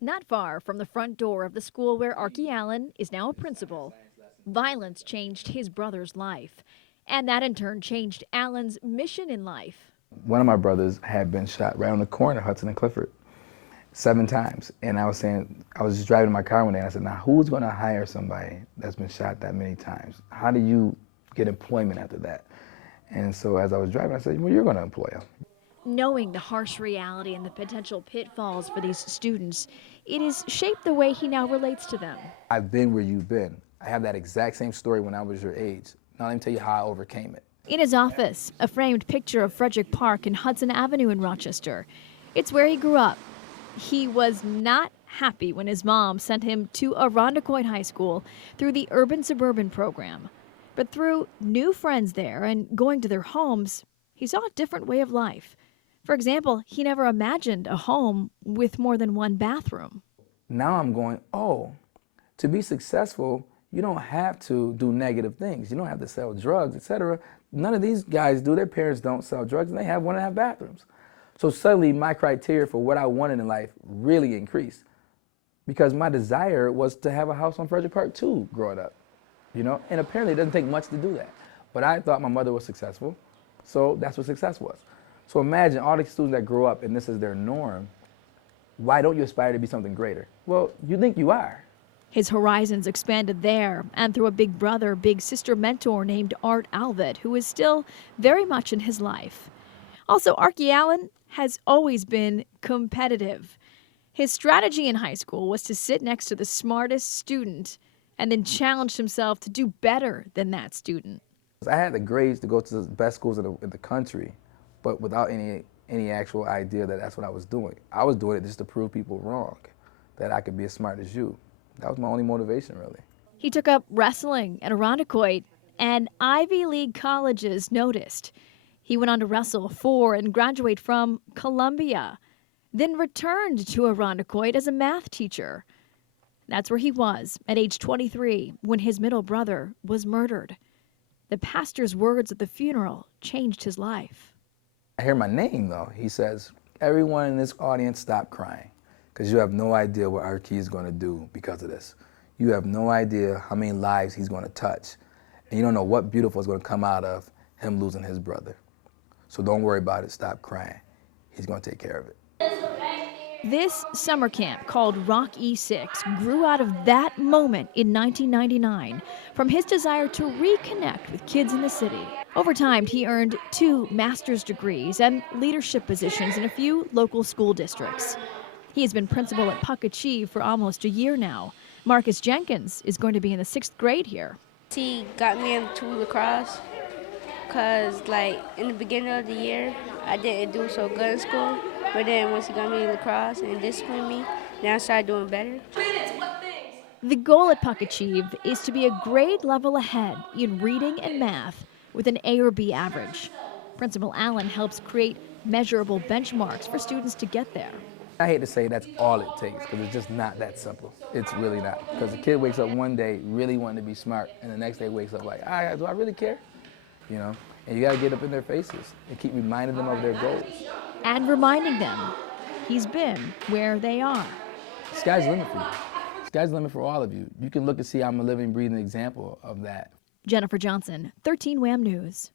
Not far from the front door of the school where Archie Allen is now a principal, violence changed his brother's life. And that in turn changed Allen's mission in life. One of my brothers had been shot right on the corner, Hudson and Clifford, 7 times. And I was saying, I was just driving my car one day and I said, now who's gonna hire somebody that's been shot that many times? How do you get employment after that? And so as I was driving, I said, well, you're gonna employ him. Knowing the harsh reality and the potential pitfalls for these students, it has shaped the way he now relates to them. I've been where you've been. I have that exact same story when I was your age. Now let me tell you how I overcame it. In his office, a framed picture of Frederick Park and Hudson Avenue in Rochester. It's where he grew up. He was not happy when his mom sent him to Irondequoit High School through the urban-suburban program. But through new friends there and going to their homes, he saw a different way of life. For example, he never imagined a home with more than one bathroom. Now I'm going, oh, to be successful, you don't have to do negative things. You don't have to sell drugs, etc. None of these guys do. Their parents don't sell drugs, and they have 1.5 bathrooms. So suddenly my criteria for what I wanted in life really increased because my desire was to have a house on Frederick Park too growing up, And apparently it doesn't take much to do that. But I thought my mother was successful, so that's what success was. So imagine all these students that grow up and this is their norm. Why don't you aspire to be something greater? Well, you think you are. His horizons expanded there and through a big brother, big sister mentor named Art Alvet, who is still very much in his life. Also, Archie Allen has always been competitive. His strategy in high school was to sit next to the smartest student and then challenge himself to do better than that student. I had the grades to go to the best schools in the country, but without any actual idea that that's what I was doing. I was doing it just to prove people wrong, that I could be as smart as you. That was my only motivation, really. He took up wrestling at Irondequoit, and Ivy League colleges noticed. He went on to wrestle for and graduate from Columbia, then returned to Irondequoit as a math teacher. That's where he was at age 23 when his middle brother was murdered. The pastor's words at the funeral changed his life. I hear my name, though. He says, everyone in this audience stop crying because you have no idea what Archie is going to do because of this. You have no idea how many lives he's going to touch. And you don't know what beautiful is going to come out of him losing his brother. So don't worry about it. Stop crying. He's going to take care of it. This summer camp called Rock E6 grew out of that moment in 1999 from his desire to reconnect with kids in the city. Over time, he earned 2 master's degrees and leadership positions in a few local school districts. He has been principal at Puck Achieve for almost a year now. Marcus Jenkins is going to be in the 6th grade here. He got me into lacrosse because, in the beginning of the year, I didn't do so good in school. But then once he got me in lacrosse and disciplined me, then I started doing better. The goal at Puck Achieve is to be a grade level ahead in reading and math with an A or B average. Principal Allen helps create measurable benchmarks for students to get there. I hate to say that's all it takes because it's just not that simple. It's really not. Because a kid wakes up one day really wanting to be smart and the next day wakes up like, do I really care? And you got to get up in their faces and keep reminding them of their goals. And reminding them he's been where they are. Sky's the limit for you. Sky's the limit for all of you. You can look and see I'm a living, breathing example of that. Jennifer Johnson, 13 WHAM News.